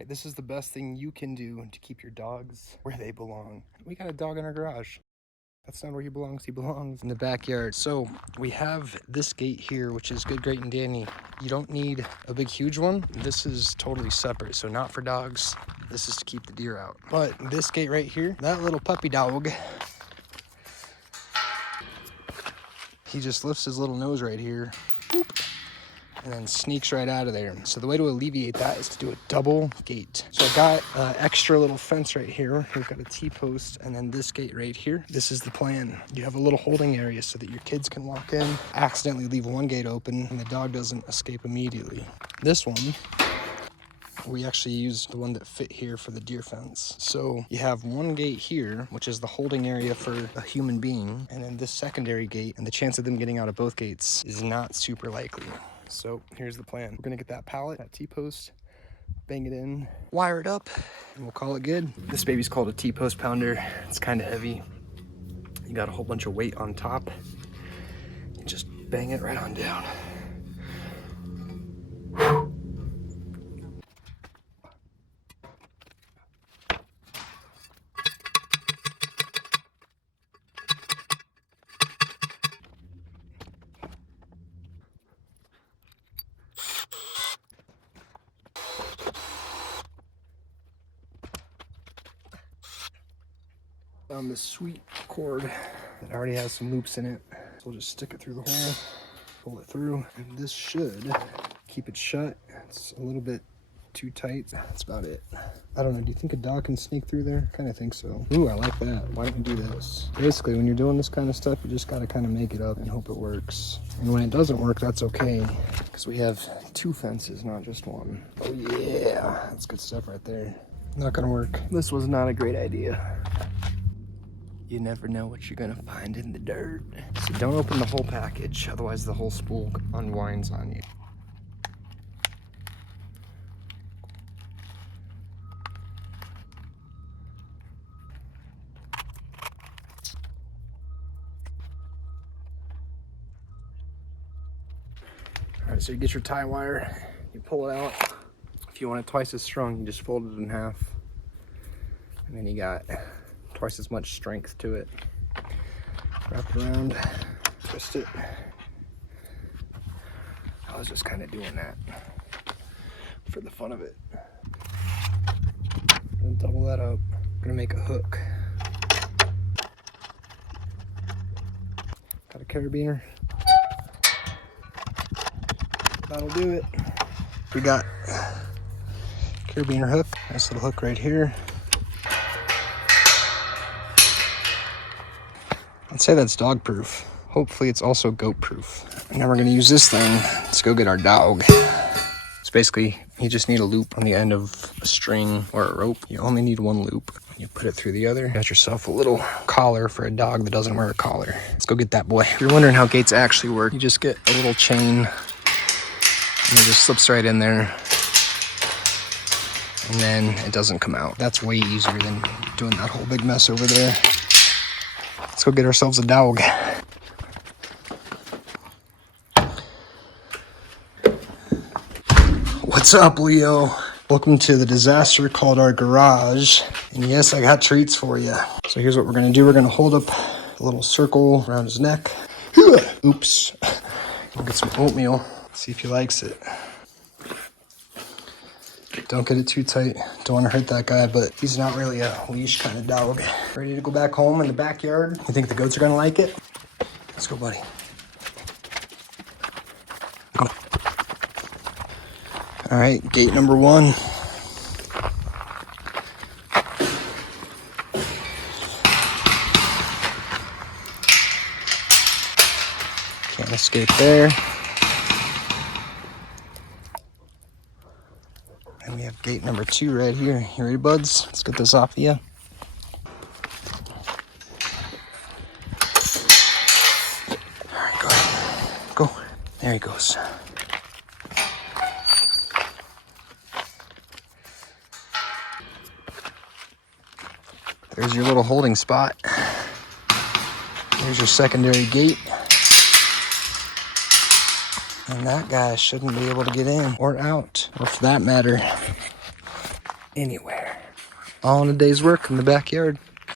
right, this is the best thing you can do to keep your dogs where they belong. We got a dog in our garage. That's not where he belongs. He belongs in the backyard. So we have this gate here, which is good, great, and dandy. You don't need a big, huge one. This is totally separate, so not for dogs. This is to keep the deer out. But this gate right here, that little puppy dog, he just lifts his little nose right here. Whoop, and then sneaks right out of there. So the way to alleviate that is to do a double gate. So I got an extra little fence right here. We've got a T-post and then this gate right here. This is the plan. You have a little holding area so that your kids can walk in, accidentally leave one gate open, and the dog doesn't escape immediately. This one, we actually used the one that fit here for the deer fence. So you have one gate here, which is the holding area for a human being, and then this secondary gate, and the chance of them getting out of both gates is not super likely. So here's the plan. We're gonna get that pallet, that T-post, bang it in, wire it up, and we'll call it good. This baby's called a T-post pounder. It's kind of heavy. You got a whole bunch of weight on top. You just bang it right on down. On this sweet cord that already has some loops in it. So we'll just stick it through the hole, pull it through, and this should keep it shut. It's a little bit too tight. That's about it. I don't know, do you think a dog can sneak through there? Kind of think so. Ooh, I like that. Why don't we do this? Basically, when you're doing this kind of stuff, you just gotta kind of make it up and hope it works. And when it doesn't work, that's okay, because we have two fences, not just one. Oh yeah, that's good stuff right there. Not gonna work. This was not a great idea. You never know what you're gonna find in the dirt. So don't open the whole package, otherwise the whole spool unwinds on you. All right, so you get your tie wire, you pull it out. If you want it twice as strong, you just fold it in half. And then you got twice as much strength to it. Wrap it around, twist it. I was just kind of doing that for the fun of it. And double that up. I'm gonna make a hook. Got a carabiner. That'll do it. We got carabiner hook. Nice little hook right here. I'd say that's dog proof. Hopefully it's also goat proof. And now we're gonna use this thing. Let's go get our dog. So basically, you just need a loop on the end of a string or a rope. You only need one loop. You put it through the other. You got yourself a little collar for a dog that doesn't wear a collar. Let's go get that boy. If you're wondering how gates actually work, you just get a little chain and it just slips right in there. And then it doesn't come out. That's way easier than doing that whole big mess over there. Let's go get ourselves a dog. What's up, Leo? Welcome to the disaster called our garage. And yes, I got treats for you. So here's what we're gonna do. We're gonna hold up a little circle around his neck. Oops. We'll get some oatmeal. See if he likes it. Don't get it too tight. Don't want to hurt that guy, but he's not really a leash kind of dog. Ready to go back home in the backyard? You think the goats are gonna like it? Let's go, buddy. Go. All right, gate number 1. Can't escape there. And we have gate number 2 right here. You ready, buds? Let's get this off of you. All right, go ahead. Go. There he goes. There's your little holding spot. There's your secondary gate. And that guy shouldn't be able to get in or out, or for that matter, anywhere. All in a day's work in the backyard.